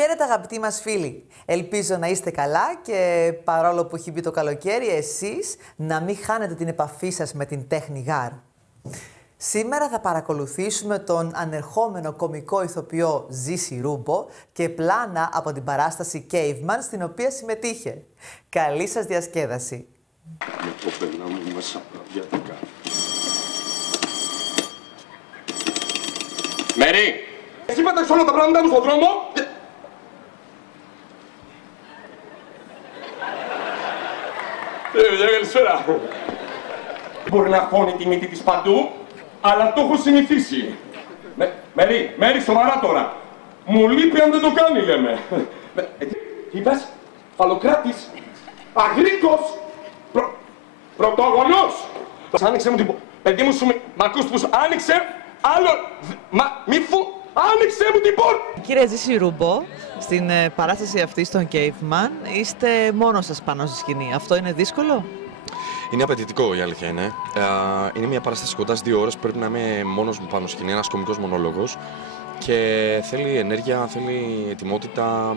Χαίρετε αγαπητοί μας φίλοι. Ελπίζω να είστε καλά και παρόλο που έχει μπει το καλοκαίρι, εσείς να μην χάνετε την επαφή σας με την τέχνη γάρ. Σήμερα θα παρακολουθήσουμε τον ανερχόμενο κωμικό ηθοποιό Ζήση Ρούμπο και πλάνα από την παράσταση Caveman στην οποία συμμετείχε. Καλή σας διασκέδαση. Κάνε κοπέλα μου μέσα πραδιατικά. Μέρι! Εσύ πέταξε όλα τα πράγματα μου στον δρόμο! Καλησπέρα. Μπορεί να χώνει τη μύτη της παντού, αλλά το έχω συνηθίσει. Μέρι, σοβαρά τώρα. Μου λείπει αν δεν το κάνει, λέμε. Τι είπες, φαλοκράτης, αγρίκος, πρωτόγονος. Άνοιξε μου την παιδί μου, μ' ακούς που σου άνοιξε, άλλο, άνοιξε μου την πόρτα. Κύριε Ζήση Ρούμπο, στην παράσταση αυτή στον Caveman είστε μόνος σας πάνω στη σκηνή. Αυτό είναι δύσκολο? Είναι απαιτητικό, η αλήθεια είναι. Είναι μια παράσταση κοντά στις 2 ώρες που πρέπει να είμαι μόνος μου πάνω στη σκηνή, ένας κωμικός μονόλογος. Και θέλει ενέργεια, θέλει ετοιμότητα,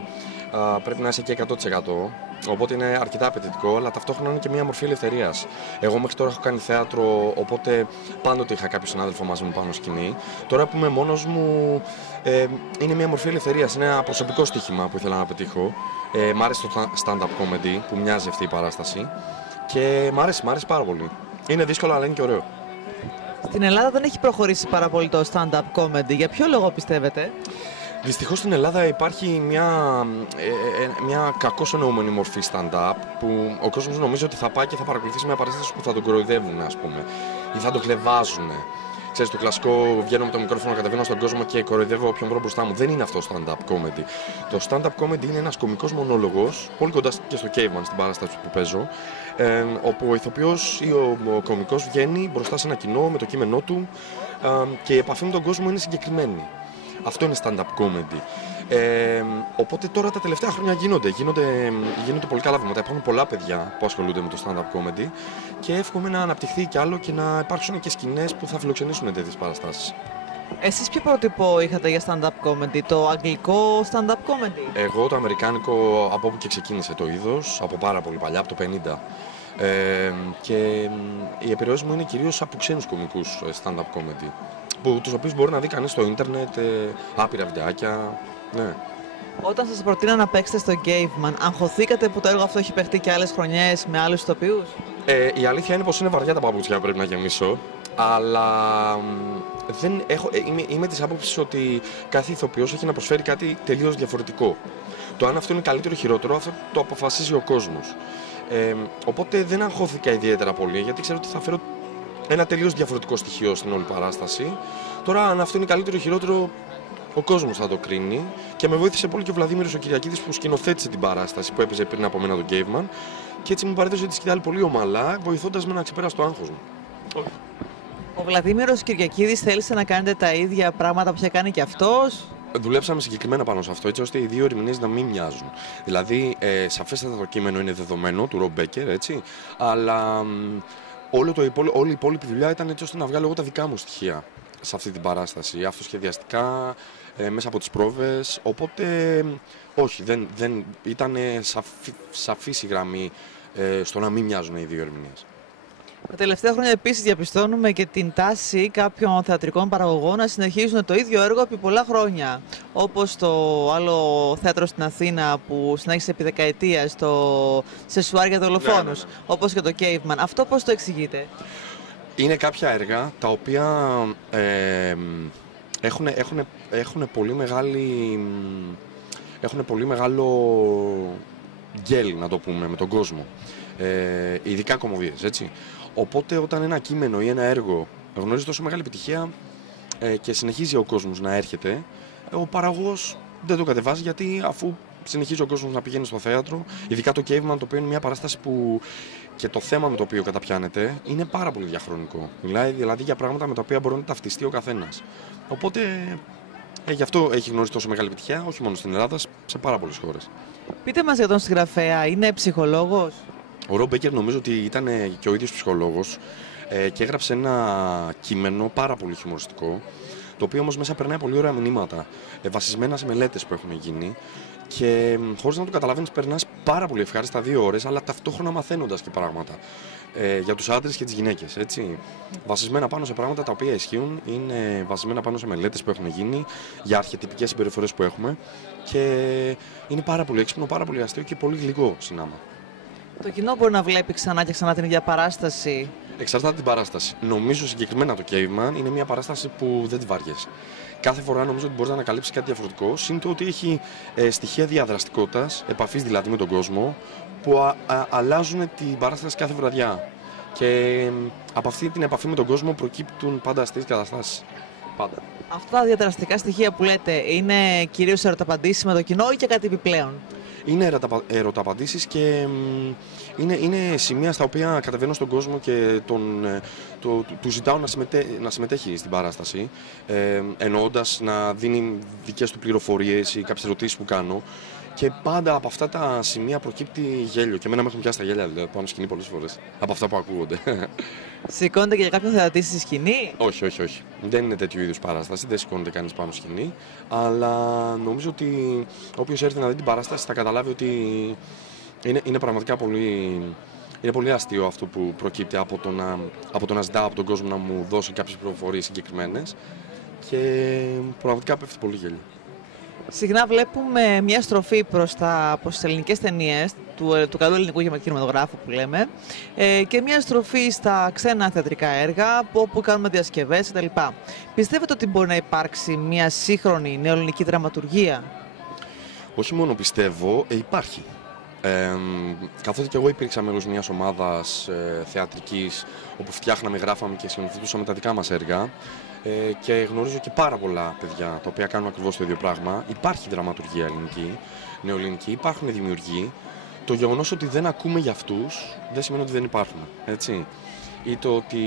πρέπει να είσαι και 100%. Οπότε είναι αρκετά απαιτητικό, αλλά ταυτόχρονα είναι και μια μορφή ελευθερίας. Εγώ μέχρι τώρα έχω κάνει θέατρο, οπότε πάντοτε είχα κάποιο συνάδελφο μαζί μου πάνω σκηνή. Τώρα που είμαι μόνος μου, είναι μια μορφή ελευθερίας. Είναι ένα προσωπικό στοίχημα που ήθελα να πετύχω. Μ' άρεσε το stand-up comedy που μοιάζει αυτή η παράσταση. Και μ' άρεσε πάρα πολύ. Είναι δύσκολο, αλλά είναι και ωραίο. Στην Ελλάδα δεν έχει προχωρήσει πάρα πολύ το stand-up comedy. Για ποιο λόγο πιστεύετε? Δυστυχώς στην Ελλάδα υπάρχει μια κακώς εννοούμενη μορφή stand-up που ο κόσμος νομίζει ότι θα πάει και θα παρακολουθήσει μια παράσταση που θα τον κοροϊδεύουν, ας πούμε, ή θα τον κλεβάζουν. Ξέρεις, το κλασικό βγαίνω με το μικρόφωνο, κατεβαίνω στον κόσμο και κοροϊδεύω όποιον βρω μπροστά μου. Δεν είναι αυτό stand-up comedy. Το stand-up comedy είναι ένας κωμικός μονόλογος, πολύ κοντά και στο Caveman, στην παράσταση που παίζω, όπου ο ηθοποιός ή ο κωμικός βγαίνει μπροστά σε ένα κοινό με το κείμενό του και η επαφή με τον κόσμο είναι συγκεκριμένη. Αυτό είναι stand-up comedy. Οπότε τώρα τα τελευταία χρόνια γίνονται πολύ καλά βήματα. Υπάρχουν πολλά παιδιά που ασχολούνται με το stand-up comedy και εύχομαι να αναπτυχθεί κι άλλο και να υπάρξουν και σκηνές που θα φιλοξενήσουν τέτοιες παραστάσεις. Εσείς ποιο πρότυπο είχατε για stand-up comedy, το αγγλικό stand-up comedy? Εγώ το αμερικάνικο, από όπου και ξεκίνησε το είδος, από πάρα πολύ παλιά, από το 50. Και οι επιρροές μου είναι κυρίως από ξένους κωμικούς stand-up comedy, τους οποίους μπορεί να δει κανείς στο ίντερνετ, άπειρα βιντεάκια, ναι. Όταν σας προτείνα να παίξετε στο Caveman, αγχωθήκατε που το έργο αυτό έχει παιχτεί και άλλες χρονιές με άλλους ηθοποιούς? Η αλήθεια είναι πως είναι βαριά τα παπούτσια που πρέπει να γεμίσω, αλλά είμαι της άποψης ότι κάθε ηθοποιός έχει να προσφέρει κάτι τελείως διαφορετικό. Το αν αυτό είναι καλύτερο ή χειρότερο, αυτό το αποφασίζει ο κόσμος. Οπότε δεν αγχώθηκα ιδιαίτερα πολύ, γιατί ξέρω ότι θα φέρω ένα τελείως διαφορετικό στοιχείο στην όλη παράσταση. Τώρα, αν αυτό είναι καλύτερο ή χειρότερο, ο κόσμος θα το κρίνει. Και με βοήθησε πολύ και ο Βλαδίμηρος ο Κυριακίδης που σκηνοθέτησε την παράσταση που έπαιζε πριν από μένα τον Caveman. Και έτσι μου παρέδωσε τη σκητάλη πολύ ομαλά, βοηθώντας με να ξεπεράσω το άγχος μου. Ο Βλαδίμηρος Κυριακίδης θέλησε να κάνετε τα ίδια πράγματα που είχε κάνει και αυτός? Δουλέψαμε συγκεκριμένα πάνω σε αυτό, έτσι ώστε οι δύο ερμηνείες να μην μοιάζουν. Δηλαδή, σαφέστατα το κείμενο είναι δεδομένο του Ρομπ Μπέκερ, έτσι, αλλά όλη η υπόλοιπη δουλειά ήταν έτσι ώστε να βγάλω εγώ τα δικά μου στοιχεία σε αυτή την παράσταση, αυτοσχεδιαστικά, μέσα από τις πρόβες, οπότε όχι, δεν ήταν σαφής η γραμμή στο να μην μοιάζουν οι δύο ερμηνείες. Τα τελευταία χρόνια επίσης διαπιστώνουμε και την τάση κάποιων θεατρικών παραγωγών να συνεχίζουν το ίδιο έργο επί πολλά χρόνια. Όπως το άλλο θέατρο στην Αθήνα που συνέχισε επί δεκαετία στο Σεσουάρ για δολοφόνους, ναι. Όπως και το Caveman. Αυτό πώς το εξηγείτε? Είναι κάποια έργα τα οποία έχουν πολύ μεγάλο γκέλ, να το πούμε, με τον κόσμο. Ειδικά κωμωδίες, έτσι. Οπότε όταν ένα κείμενο ή ένα έργο γνωρίζει τόσο μεγάλη επιτυχία και συνεχίζει ο κόσμος να έρχεται, ο παραγωγός δεν το κατεβάζει, γιατί αφού συνεχίζει ο κόσμος να πηγαίνει στο θέατρο, ειδικά το Caveman, το οποίο είναι μια παράσταση που και το θέμα με το οποίο καταπιάνεται είναι πάρα πολύ διαχρονικό. Μιλάει δηλαδή για πράγματα με τα οποία μπορεί να ταυτιστεί ο καθένας. Οπότε γι' αυτό έχει γνωρίσει τόσο μεγάλη επιτυχία, όχι μόνο στην Ελλάδα, σε πάρα πολλές χώρες. Πείτε μας για τον συγγραφέα, είναι ψυχολόγος? Ο Ρομπ Μπέκερ νομίζω ότι ήταν και ο ίδιος ψυχολόγος και έγραψε ένα κείμενο πάρα πολύ χιουμοριστικό, το οποίο όμως μέσα περνάει πολύ ωραία μηνύματα, βασισμένα σε μελέτες που έχουν γίνει. Και χωρίς να το καταλαβαίνεις, περνάς πάρα πολύ ευχάριστα 2 ώρες, αλλά ταυτόχρονα μαθαίνοντας και πράγματα. Για τους άντρες και τις γυναίκες, έτσι. Βασισμένα πάνω σε πράγματα τα οποία ισχύουν, είναι βασισμένα πάνω σε μελέτες που έχουν γίνει, για αρχετυπικές συμπεριφορές που έχουμε. Και είναι πάρα πολύ έξυπνο, πάρα πολύ αστείο και πολύ γλυκό συνάμα. Το κοινό μπορεί να βλέπει ξανά και ξανά την ίδια παράσταση. Εξαρτάται την παράσταση. Νομίζω συγκεκριμένα το Caveman είναι μια παράσταση που δεν τη βαριέσαι. Κάθε φορά νομίζω ότι μπορεί να ανακαλύψει κάτι διαφορετικό. Συν το ότι έχει στοιχεία διαδραστικότητας, επαφής δηλαδή με τον κόσμο, που αλλάζουν την παράσταση κάθε βραδιά. Και από αυτή την επαφή με τον κόσμο προκύπτουν πάντα αστείες καταστάσεις. Πάντα. Αυτά τα διαδραστικά στοιχεία που λέτε είναι κυρίως ερωταπαντήσεις με το κοινό ή και κάτι επιπλέον? Είναι ερωταπαντήσεις και είναι σημεία στα οποία κατεβαίνω στον κόσμο και του ζητάω να συμμετέχει στην παράσταση, εννοώντας να δίνει δικές του πληροφορίες ή κάποιες ερωτήσεις που κάνω. Και πάντα από αυτά τα σημεία προκύπτει γέλιο. Και εμένα με έχουν πιάσει τα γέλια δηλαδή, πάνω σκηνή πολλές φορές από αυτά που ακούγονται. Σηκώνεται και για κάποιον θεατή στη σκηνή? Όχι. Δεν είναι τέτοιου είδους παράσταση, δεν σηκώνεται κανείς πάνω σκηνή. Αλλά νομίζω ότι όποιος έρθει να δει την παράσταση θα καταλάβει ότι είναι πραγματικά πολύ αστείο αυτό που προκύπτει από το να ζητάω από τον κόσμο να μου δώσει κάποιες πληροφορίες συγκεκριμένες. Και πραγματικά πέφτει πολύ γέλιο. Συχνά βλέπουμε μια στροφή προς τις ελληνικές ταινίες, του καλού ελληνικού κινηματογράφου που λέμε, και μια στροφή στα ξένα θεατρικά έργα, όπου κάνουμε διασκευές κτλ. Πιστεύετε ότι μπορεί να υπάρξει μια σύγχρονη νεοελληνική δραματουργία? Όχι μόνο πιστεύω, υπάρχει. Καθότι και εγώ υπήρξα μέλος μιας ομάδας θεατρικής, όπου φτιάχναμε, γράφαμε και σκηνοθετούσαμε τα δικά μας έργα. Και γνωρίζω και πάρα πολλά παιδιά τα οποία κάνουν ακριβώς το ίδιο πράγμα. Υπάρχει δραματουργία ελληνική, νεοελληνική, υπάρχουν δημιουργοί. Το γεγονός ότι δεν ακούμε για αυτούς δεν σημαίνει ότι δεν υπάρχουν. Έτσι. Ή το ότι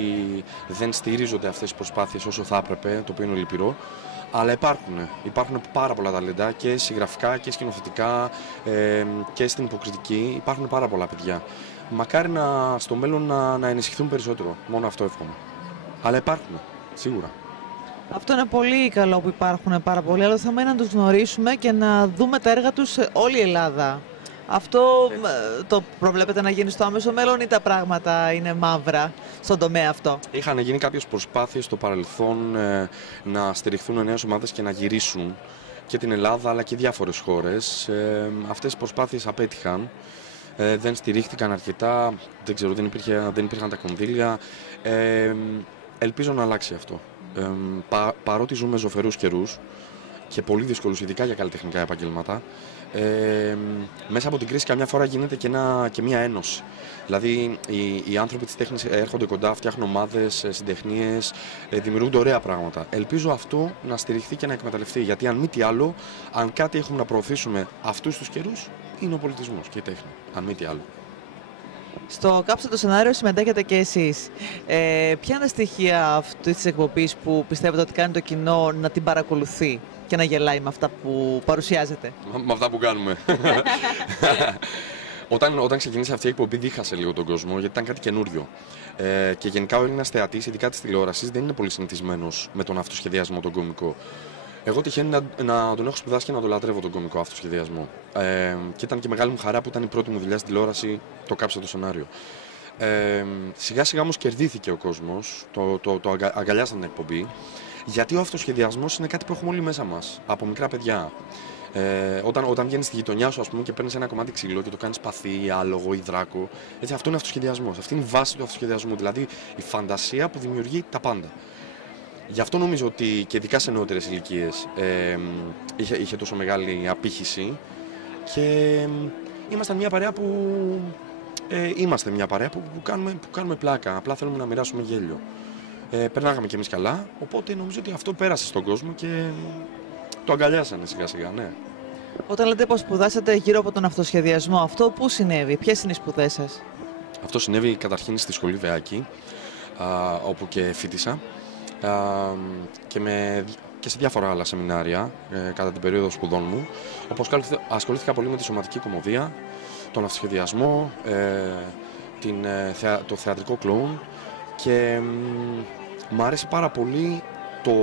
δεν στηρίζονται αυτές τις προσπάθειες όσο θα έπρεπε, το οποίο είναι λυπηρό. Αλλά υπάρχουν πάρα πολλά ταλέντα και συγγραφικά και σκηνοθετικά και στην υποκριτική. Υπάρχουν πάρα πολλά παιδιά. Μακάρι στο μέλλον να ενισχυθούν περισσότερο. Μόνο αυτό εύχομαι. Αλλά υπάρχουν, σίγουρα. Αυτό είναι πολύ καλό που υπάρχουν πάρα πολλοί, αλλά το θέμα είναι να τους γνωρίσουμε και να δούμε τα έργα τους σε όλη η Ελλάδα. Αυτό το προβλέπετε να γίνει στο άμεσο μέλλον ή τα πράγματα είναι μαύρα στον τομέα αυτό? Είχαν γίνει κάποιες προσπάθειες στο παρελθόν να στηριχθούν νέες ομάδες και να γυρίσουν και την Ελλάδα αλλά και διάφορες χώρες. Αυτές οι προσπάθειες απέτυχαν. Δεν στηρίχθηκαν αρκετά, δεν ξέρω, δεν υπήρχαν τα κονδύλια. Ελπίζω να αλλάξει αυτό. Παρότι ζούμε ζωφερούς καιρούς και πολύ δύσκολους, ειδικά για καλλιτεχνικά επαγγέλματα, μέσα από την κρίση καμιά φορά γίνεται και μια ένωση. Δηλαδή οι άνθρωποι της τέχνης έρχονται κοντά, φτιάχνουν ομάδες, συντεχνίες, δημιουργούνται ωραία πράγματα. Ελπίζω αυτό να στηριχθεί και να εκμεταλλευτεί, γιατί αν μη τι άλλο, αν κάτι έχουμε να προωθήσουμε αυτούς τους καιρούς, είναι ο πολιτισμός και η τέχνη, αν μη τι άλλο. Στο Κάψτε το Σενάριο συμμετέχετε και εσείς. Ποια είναι τα στοιχεία αυτής της εκπομπής που πιστεύετε ότι κάνει το κοινό να την παρακολουθεί και να γελάει με αυτά που παρουσιάζετε? Με αυτά που κάνουμε. Όταν ξεκίνησε αυτή η εκπομπή, δίχασε λίγο τον κόσμο, γιατί ήταν κάτι καινούριο. Και γενικά ο Έλληνας θεατής, ειδικά της τηλεόρασης, δεν είναι πολύ συνηθισμένος με τον αυτοσχεδιασμό τον κωμικό. Εγώ τυχαίνει να τον έχω σπουδάσει και να τον λατρεύω τον κωμικό αυτοσχεδιασμό. Και ήταν και μεγάλη μου χαρά που ήταν η πρώτη μου δουλειά στη τηλεόραση, το Κάψτε το Σενάριο. Σιγά σιγά όμως κερδίθηκε ο κόσμος, το αγκαλιάσαν την εκπομπή, γιατί ο αυτοσχεδιασμός είναι κάτι που έχουμε όλοι μέσα μας, από μικρά παιδιά. Όταν βγαίνεις στη γειτονιά σου, ας πούμε, και παίρνεις ένα κομμάτι ξύλο και το κάνεις παθή, άλογο ή δράκο, έτσι, αυτό είναι αυτοσχεδιασμός. Αυτή είναι η βάση του αυτοσχεδιασμού, δηλαδή η φαντασία που δημιουργεί τα πάντα. Γι' αυτό νομίζω ότι και ειδικά σε νεότερες ηλικίες είχε τόσο μεγάλη απήχηση και είμαστε μια παρέα που κάνουμε πλάκα, απλά θέλουμε να μοιράσουμε γέλιο. Περνάγαμε κι εμείς καλά, οπότε νομίζω ότι αυτό πέρασε στον κόσμο και το αγκαλιάσανε σιγά σιγά, ναι. Όταν λέτε πως σπουδάσατε γύρω από τον αυτοσχεδιασμό, αυτό πού συνέβη, ποιες είναι οι σπουδές σας? Αυτό συνέβη καταρχήν στη σχολή Βεάκη, όπου και φοιτήσα. Και σε διάφορα άλλα σεμινάρια κατά την περίοδο σπουδών μου, όπως ασχολήθηκα πολύ με τη σωματική κωμωδία, τον αυτοσχεδιασμό, το θεατρικό κλόουν και μου άρεσε πάρα πολύ το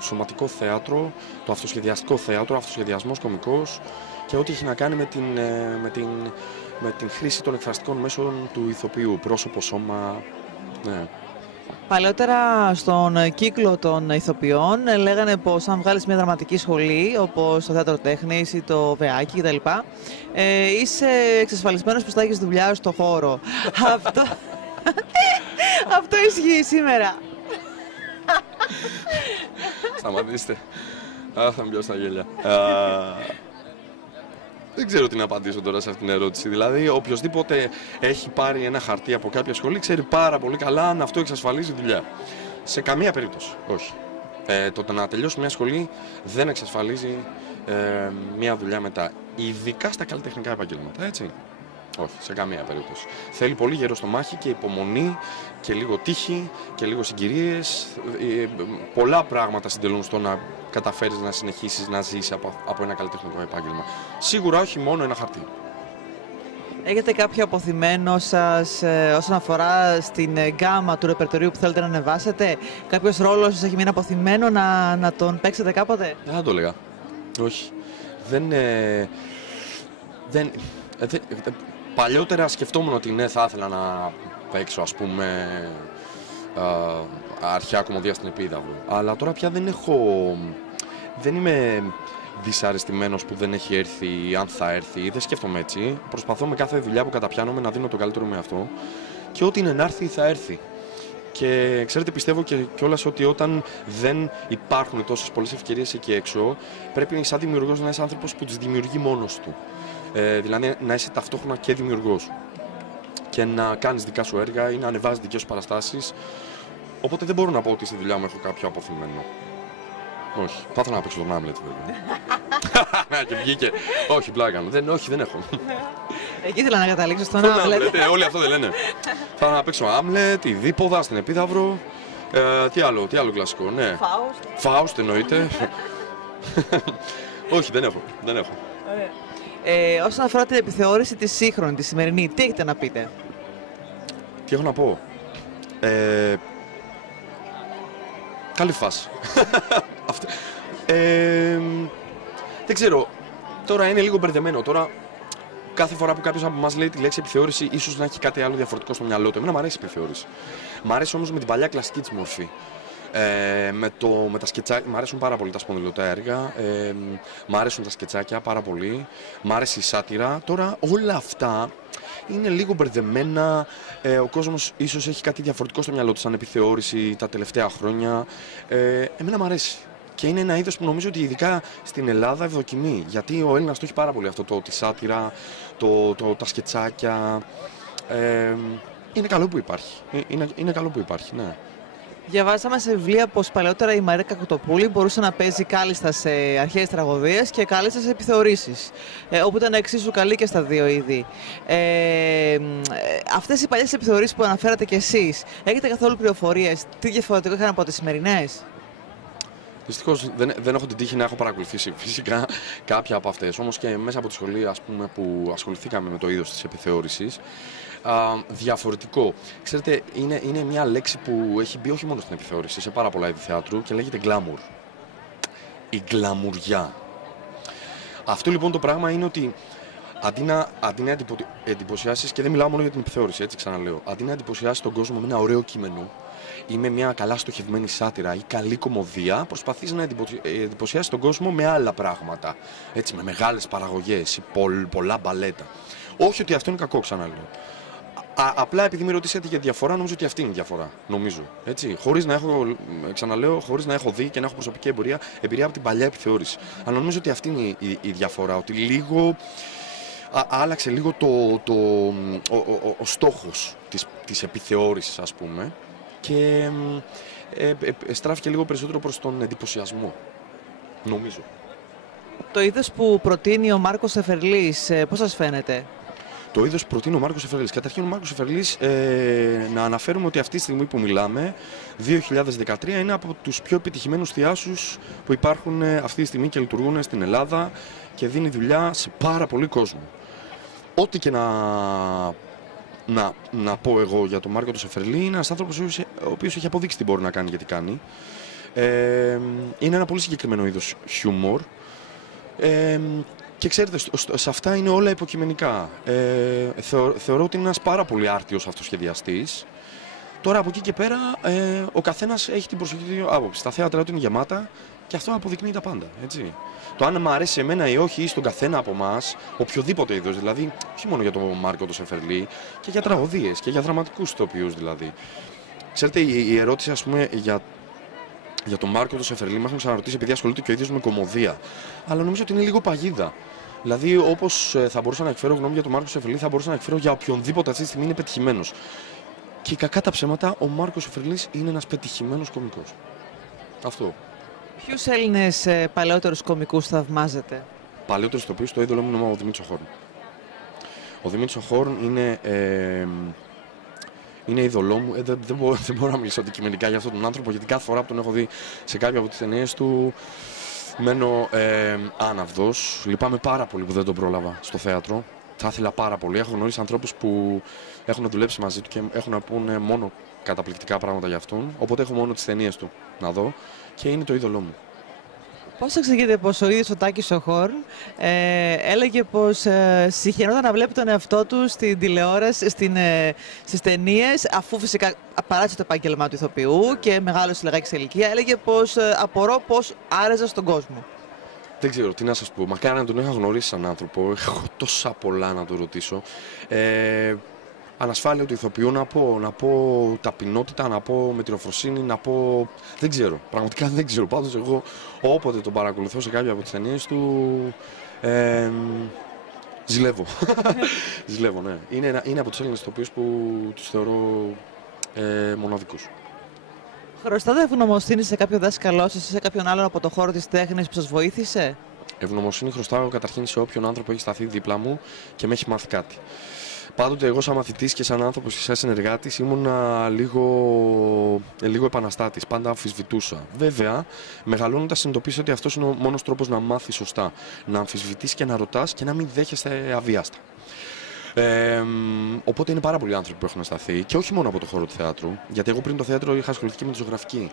σωματικό θέατρο, το αυτοσχεδιαστικό θέατρο, αυτοσχεδιασμός κωμικός και ό,τι έχει να κάνει με την χρήση των εκφραστικών μέσων του ηθοποιού, πρόσωπο, σώμα, ναι. Παλαιότερα στον κύκλο των ηθοποιών λέγανε πως αν βγάλεις μια δραματική σχολή, όπως το Θέατρο Τέχνης ή το ΒΕΑΚΙ κτλ, είσαι εξασφαλισμένος πως θα έχεις δουλειά στο χώρο. Αυτό ισχύει σήμερα. Σταματήστε. Θα μου πιάσω τα γέλια. Δεν ξέρω τι να απαντήσω τώρα σε αυτήν την ερώτηση. Δηλαδή, οποιοδήποτε έχει πάρει ένα χαρτί από κάποια σχολή ξέρει πάρα πολύ καλά αν αυτό εξασφαλίζει δουλειά. Σε καμία περίπτωση. Όχι. Το να τελειώσει μια σχολή δεν εξασφαλίζει μια δουλειά μετά. Ειδικά στα καλλιτεχνικά επαγγέλματα, έτσι. Όχι, σε καμία περίπτωση. Θέλει πολύ γερό στο μάχη και υπομονή και λίγο τύχη και λίγο συγκυρίες. Πολλά πράγματα συντελούν στο να καταφέρεις να συνεχίσεις να ζεις από ένα καλλιτεχνικό επάγγελμα. Σίγουρα όχι μόνο ένα χαρτί. Έχετε κάποιο αποθυμένο σας όσον αφορά στην γκάμα του ρεπερτορίου που θέλετε να ανεβάσετε? Κάποιος ρόλος σας έχει μείνει αποθυμένο να τον παίξετε κάποτε? Δεν θα το έλεγα. Όχι. Παλιότερα σκεφτόμουν ότι ναι, θα ήθελα να παίξω, ας πούμε, αρχαία κομμωδία στην Επίδαυρο. Αλλά τώρα πια δεν είμαι δυσαρεστημένος που δεν έχει έρθει ή αν θα έρθει. Δεν σκέφτομαι έτσι. Προσπαθώ με κάθε δουλειά που καταπιάνομαι να δίνω το καλύτερο με αυτό. Και ό,τι είναι να έρθει, θα έρθει. Και ξέρετε, πιστεύω και κιόλας ότι όταν δεν υπάρχουν τόσες πολλές ευκαιρίες εκεί έξω, πρέπει σαν δημιουργός να είσαι άνθρωπος που τις δημιουργεί μόνος του. Δηλαδή να είσαι ταυτόχρονα και δημιουργός και να κάνεις δικά σου έργα ή να ανεβάζεις δικές σου παραστάσεις. Οπότε δεν μπορώ να πω ότι στη δουλειά μου έχω κάποιο αποθυμένο. Όχι. Θα ήθελα να παίξω τον Άμλετ, βέβαια. Και βγήκε. Όχι, πλάκα μου. Όχι, δεν έχω. Εκεί ήθελα να καταλήξω στον Άμλετ. Όλοι αυτό δεν λένε. Θα ήθελα να παίξω Άμλετ, η Δίποδα στην Επίδαυρο. Τι άλλο κλασικό, ναι. Φάουστ εννοείται. Όχι, δεν έχω. Όσον αφορά την επιθεώρηση τη σύγχρονη, τη σημερινή, τι έχετε να πείτε? Τι έχω να πω? Καλή φάση. Δεν ξέρω. Τώρα είναι λίγο μπερδεμένο. Τώρα κάθε φορά που κάποιος από εμάς λέει τη λέξη επιθεώρηση, ίσως να έχει κάτι άλλο διαφορετικό στο μυαλό του. Εμένα μου αρέσει η επιθεώρηση. Μ' αρέσει όμως με την παλιά κλασική της μορφή. Με τα σκετσάκια, μ' αρέσουν πάρα πολύ τα σπονδυλωτά έργα, μ' αρέσουν τα σκετσάκια πάρα πολύ, μ' αρέσει η σάτυρα. Τώρα όλα αυτά είναι λίγο μπερδεμένα, ο κόσμος ίσως έχει κάτι διαφορετικό στο μυαλό του σαν επιθεώρηση τα τελευταία χρόνια. Εμένα μ' αρέσει. Και είναι ένα είδος που νομίζω ότι ειδικά στην Ελλάδα ευδοκιμεί. Γιατί ο Έλληνας το έχει πάρα πολύ αυτό, τη σάτυρα, τα σκετσάκια. Είναι καλό που υπάρχει. Είναι καλό που υπάρχει, ναι. Διαβάσαμε σε βιβλία πως παλαιότερα η Μαρία Κακοτοπούλη μπορούσε να παίζει κάλλιστα σε αρχαίες τραγωδίες και κάλλιστα σε επιθεωρήσεις. Όπου ήταν εξίσου καλή και στα δύο είδη. Αυτές οι παλιές επιθεωρήσεις που αναφέρατε κι εσείς, έχετε καθόλου πληροφορίες τι διαφορετικό είχαν από τις σημερινές? Δυστυχώς δεν έχω την τύχη να έχω παρακολουθήσει φυσικά κάποια από αυτές. Όμως και μέσα από τη σχολή, ας πούμε, που ασχοληθήκαμε με το είδος της επιθεώρησης, διαφορετικό. Ξέρετε, είναι μια λέξη που έχει μπει όχι μόνο στην επιθεώρηση, σε πάρα πολλά είδη θεάτρου και λέγεται glamour. Η γκλαμουριά. Αυτό λοιπόν το πράγμα είναι ότι αντί να εντυπωσιάσεις, και δεν μιλάω μόνο για την επιθεώρηση, έτσι ξαναλέω, αντί να εντυπωσιάσεις τον κόσμο με ένα ωραίο κείμενο ή με μια καλά στοχευμένη σάτυρα ή καλή κωμωδία, προσπαθείς να εντυπωσιάσεις τον κόσμο με άλλα πράγματα. Έτσι, με μεγάλες παραγωγές ή πολλά μπαλέτα. Όχι ότι αυτό είναι κακό, ξαναλέω. Απλά επειδή με ρωτήσατε για διαφορά, νομίζω ότι αυτή είναι η διαφορά. Νομίζω. Έτσι. Χωρίς να έχω, ξαναλέω, χωρίς να έχω δει και να έχω προσωπική εμπειρία από την παλιά επιθεώρηση. Αλλά νομίζω ότι αυτή είναι η διαφορά. Ότι λίγο άλλαξε λίγο ο στόχος της επιθεώρησης, ας πούμε. Και στράφηκε λίγο περισσότερο προς τον εντυπωσιασμό. Νομίζω. Το είδος που προτείνει ο Μάρκος Σεφερλής, πώς σας φαίνεται? Το είδος που προτείνει ο Μάρκος Σεφερλής. Καταρχήν, ο Μάρκος Σεφερλής, να αναφέρουμε ότι αυτή τη στιγμή που μιλάμε, 2013, είναι από τους πιο επιτυχημένους θειάσους που υπάρχουν αυτή τη στιγμή και λειτουργούν στην Ελλάδα και δίνει δουλειά σε πάρα πολύ κόσμο. Ό,τι και να πω εγώ για τον Μάρκο Σεφερλή, είναι ένας άνθρωπος ο οποίος έχει αποδείξει τι μπορεί να κάνει και τι κάνει. Είναι ένα πολύ συγκεκριμένο είδος χιούμορ. Και ξέρετε, σε αυτά είναι όλα υποκειμενικά. Θεωρώ ότι είναι ένας πάρα πολύ άρτιος αυτοσχεδιαστής. Τώρα από εκεί και πέρα ο καθένας έχει την προσωπική του άποψη. Τα θέατρα του είναι γεμάτα και αυτό αποδεικνύει τα πάντα. Έτσι. Το αν μου αρέσει εμένα ή όχι ή στον καθένα από εμάς, οποιοδήποτε είδος, δηλαδή, όχι μόνο για τον Μάρκο το Σεφερλί, και για τραγωδίες και για δραματικούς ηθοποιούς δηλαδή. Ξέρετε, η ερώτηση, ας πούμε, για τον Μάρκο το Σεφερλί με έχουν ξαναρωτήσει επειδή ασχολείται και ο ίδιος με κωμωδία. Αλλά νομίζω ότι είναι λίγο παγίδα. Δηλαδή, όπως θα μπορούσα να εκφέρω γνώμη για τον Μάρκο Σεφερλί, θα μπορούσα να εκφέρω για οποιονδήποτε αυτή τη στιγμή είναι πετυχημένος. Και κακά τα ψέματα, ο Μάρκος Σεφερλής είναι ένας πετυχημένος κωμικός. Αυτό. Ποιους Έλληνες παλαιότερους κωμικούς θαυμάζετε? Παλαιότερος ηθοποιός, το είδωλό μου είναι ο Δημήτρης Οχόρν. Ο Δημήτρης Οχόρν είναι είδωλό μου. Δεν μπορώ να μιλήσω αντικειμενικά για αυτόν τον άνθρωπο, γιατί κάθε φορά που τον έχω δει σε κάποια από τις ταινίες του μένω άναυδος. Λυπάμαι πάρα πολύ που δεν τον πρόλαβα στο θέατρο. Θα ήθελα πάρα πολύ. Έχω γνωρίσει ανθρώπους που έχουν δουλέψει μαζί του και έχουν να πούνε μόνο καταπληκτικά πράγματα για αυτόν. Οπότε έχω μόνο τις ταινίες του να δω και είναι το είδωλό μου. Πώς εξηγείτε πως ο ίδιος ο Τάκης Οχόρν έλεγε πως συχαινόταν να βλέπει τον εαυτό του στην τηλεόραση, στις ταινίες, αφού φυσικά παράτησε το επάγγελμά του ηθοποιού και μεγάλωσε λιγάκι σε ηλικία, έλεγε πως απορώ πως άρεζα στον κόσμο. Δεν ξέρω τι να σας πω. Μακάρι να τον είχα γνωρίσει σαν άνθρωπο. Έχω τόσα πολλά να τον ρωτήσω. Ανασφάλεια του ηθοποιού να πω ταπεινότητα, να πω μετριοφροσύνη, να πω... Δεν ξέρω. Πραγματικά δεν ξέρω. Πάντως εγώ όποτε τον παρακολουθώ σε κάποια από τις ταινίες του... Ζηλεύω. Ζηλεύω, ναι. Είναι από τους Έλληνες ηθοποιούς που τους θεωρώ μοναδικούς. Χρωστάτε ευγνωμοσύνη σε κάποιο δάσκαλό σας ή σε κάποιον άλλον από το χώρο της τέχνης που σας βοήθησε? Ευγνωμοσύνη χρωστάω καταρχήν σε όποιον άνθρωπο έχει σταθεί δίπλα μου και με έχει μάθει κάτι. Πάντοτε εγώ σαν μαθητής και σαν άνθρωπος και σαν συνεργάτης ήμουνα λίγο επαναστάτης, πάντα αμφισβητούσα. Βέβαια, μεγαλώνοντας συνειδητοποίησα ότι αυτός είναι ο μόνος τρόπος να μάθεις σωστά. Να αμφισβητείς και να ρωτάς και να μην δέχεσαι αβίαστα. Οπότε είναι πάρα πολλοί άνθρωποι που έχουν σταθεί και όχι μόνο από το χώρο του θεάτρου, γιατί εγώ πριν το θέατρο είχα ασχοληθεί και με τη ζωγραφική.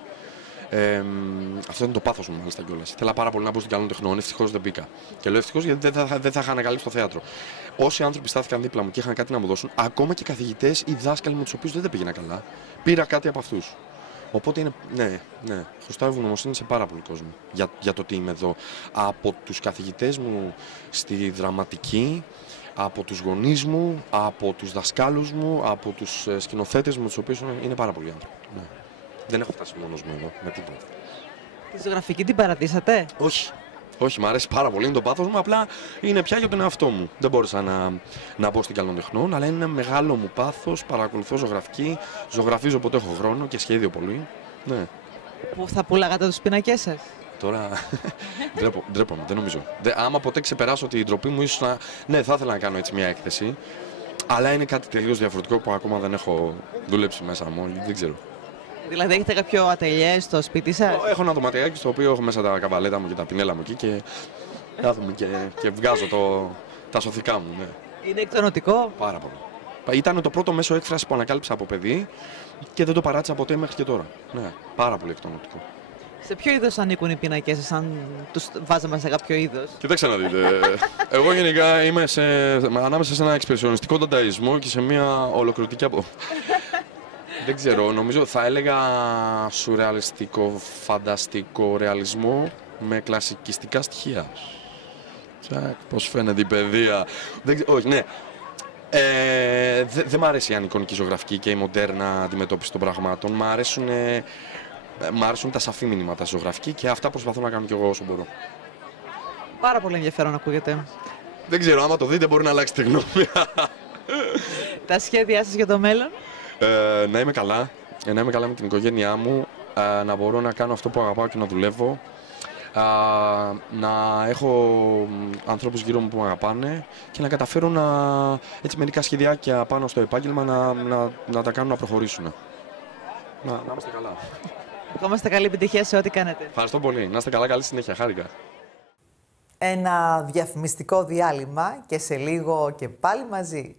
Αυτό είναι το πάθος μου, μάλιστα κιόλας. Ήθελα πάρα πολύ να μπω στην καλών τεχνών, ευτυχώς δεν μπήκα. Και λέω ευτυχώς γιατί δεν θα είχα ανακαλύψει το θέατρο. Όσοι άνθρωποι στάθηκαν δίπλα μου και είχαν κάτι να μου δώσουν, ακόμα και καθηγητές ή δάσκαλοι με τους οποίους δεν πήγαινα καλά, πήρα κάτι από αυτούς. Οπότε είναι, ναι, χρωστάω ευγνωμοσύνη σε πάρα πολύ κόσμο για το ότι είμαι εδώ. Από τους καθηγητές μου στη δραματική, από τους γονείς μου, από τους δασκάλους μου, από τους σκηνοθέτες μου, τους οποίους είναι πάρα πολλοί άνθρωποι. Ναι. Δεν έχω φτάσει μόνος μου εδώ, με τίποτα. Τη ζωγραφική την παρατήσατε? Όχι. Όχι, μου αρέσει πάρα πολύ, είναι το πάθος μου, απλά είναι πια για τον εαυτό μου. Δεν μπόρεσα να μπω στην καλών τεχνών, αλλά είναι ένα μεγάλο μου πάθος, παρακολουθώ ζωγραφική, ζωγραφίζω όποτε έχω χρόνο και σχέδιο πολύ. Ναι. Πού θα πουλάγατε τους πίνακές σας? Τώρα ντρέπομαι, δεν νομίζω. Άμα ποτέ ξεπεράσω την ντροπή μου, ίσως ναι, θα ήθελα να κάνω έτσι μια έκθεση, αλλά είναι κάτι τελείως διαφορετικό που ακόμα δεν έχω δουλέψει μέσα μου, δεν ξέρω. Δηλαδή έχετε κάποιο ατελιέ στο σπίτι σας? Έχω ένα δωματιάκι στο οποίο έχω μέσα τα καβαλέτα μου και τα πινέλα μου εκεί και κάθομαι και βγάζω τα σωθικά μου. Ναι. Είναι εκτονοτικό? Πάρα πολύ. Ήταν το πρώτο μέσο έκφραση που ανακάλυψα από παιδί και δεν το παράτησα ποτέ μέχρι και τώρα. Ναι, πάρα πολύ εκτονοτικό. Σε ποιο είδος ανήκουν οι πίνακες σας, αν τους βάζαμε σε κάποιο είδος? Κοιτάξτε να δείτε. Εγώ γενικά είμαι ανάμεσα σε ένα εξπρεσιονιστικό δανταϊσμό και σε μια ολοκληρωτική Δεν ξέρω, νομίζω θα έλεγα σουρεαλιστικό, φανταστικό ρεαλισμό με κλασικιστικά στοιχεία. Πώς φαίνεται η παιδεία. Όχι, ναι. Δεν μ' αρέσει η ανεικονική ζωγραφική και η μοντέρνα αντιμετώπιση των πραγμάτων. Μ' αρέσουν τα σαφή μηνύματα στη ζωγραφική και αυτά προσπαθώ να κάνω κι εγώ όσο μπορώ. Πάρα πολύ ενδιαφέρον ακούγεται. Δεν ξέρω, άμα το δείτε μπορεί να αλλάξει τη γνώμη. Τα σχέδιά σας για το μέλλον? Να είμαι καλά με την οικογένειά μου, να μπορώ να κάνω αυτό που αγαπάω και να δουλεύω, να έχω ανθρώπους γύρω μου που με αγαπάνε και να καταφέρω έτσι μερικά σχεδιάκια πάνω στο επάγγελμα να τα κάνουν να προχωρήσουν. Να είμαστε καλά. Ευχόμαστε καλή επιτυχία σε ό,τι κάνετε. Ευχαριστώ πολύ. Να είστε καλά, καλή συνέχεια. Χάρηκα. Ένα διαφημιστικό διάλειμμα και σε λίγο και πάλι μαζί.